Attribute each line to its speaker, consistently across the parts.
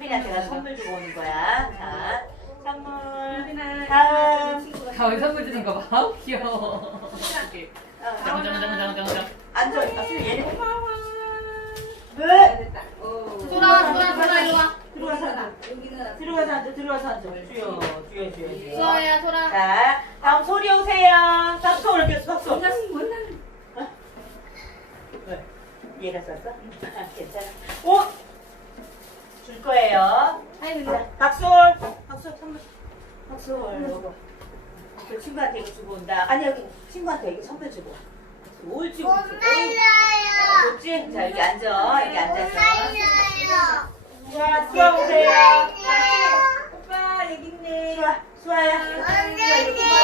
Speaker 1: 성민이한테 가서 선물 주고 오는 거야. 자, 선물. 다음.
Speaker 2: 다음 선물 주는 거 봐. 아우, 귀여워. 정정정정정정.
Speaker 1: 앉아. 얘네. 왜?
Speaker 3: 소라 일로 와.
Speaker 1: 들어가서 앉아. 들어가서 앉아. 주여.
Speaker 3: 소라야 소라.
Speaker 1: 자, 다음 소리 오세요. 박수 이렇게 박수. 왜? 얘가 썼어? 괜찮아. 오! 줄 거예요. 자, 박수 선물. 박수. 그 친구한테 이거 주고 온다. 아니, 여기 친구한테 이거 선물 주고. 옳지. 좋지? 자, 여기 앉아. 여기 앉아서. 수아 오세요.
Speaker 4: 오빠 여기 있네.
Speaker 1: 수아야. 수아 여기 와.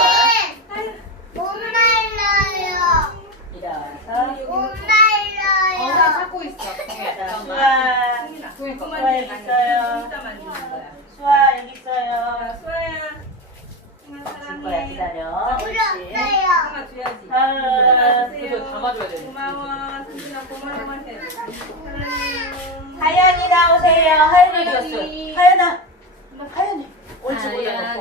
Speaker 1: 일어서.
Speaker 2: 나 찾고 있어.
Speaker 1: 자, 수아.
Speaker 2: 그러니까.
Speaker 1: 수아 여기 있어요.
Speaker 4: 진짜 만지는 거야.
Speaker 1: 수아 여기 있어요.
Speaker 4: 수아야.
Speaker 1: 줄 거야, 기다려. 그렇지.
Speaker 4: 하나 줘야지.
Speaker 2: 그래서 담아줘야 돼.
Speaker 4: 고마워. 승진아 고마워 해. 사랑해요.
Speaker 1: 하연이 나오세요. 하연이 어디 갔어? 하연이. 옳지 올려놓고.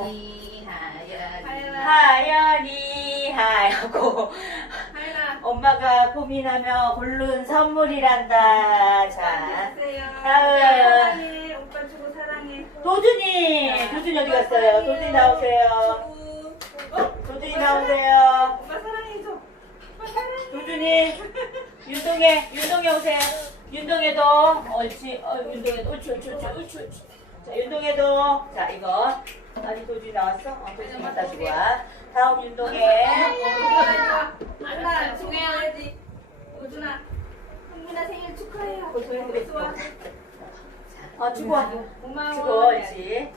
Speaker 1: 하연이 하고
Speaker 4: 하연아.
Speaker 1: 엄마가 고민하며 고른 선물이란다. 자,
Speaker 4: 사랑해. 오빠 주고 사랑해.
Speaker 1: 도준이 어디 갔어요? 도준이 나오세요. 도준이 나오세요.
Speaker 4: 오빠 사랑해줘. 오빠 사랑해.
Speaker 1: 도준이 윤동해 오세요. 윤동해도 옳지. 윤동해도 옳지. 자, 윤동해도 자 이거 아직 도준이 나왔어? 도준이 갖다 주고 와. 다음 윤동해.
Speaker 4: 오준아 축하해야지. 오준아. 성민아 생일 축하해요.
Speaker 1: 주고 와.
Speaker 4: 고마워.
Speaker 1: 주고 옳지.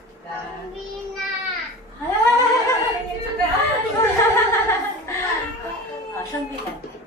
Speaker 4: 생일 축하해.
Speaker 1: 성빈이한테.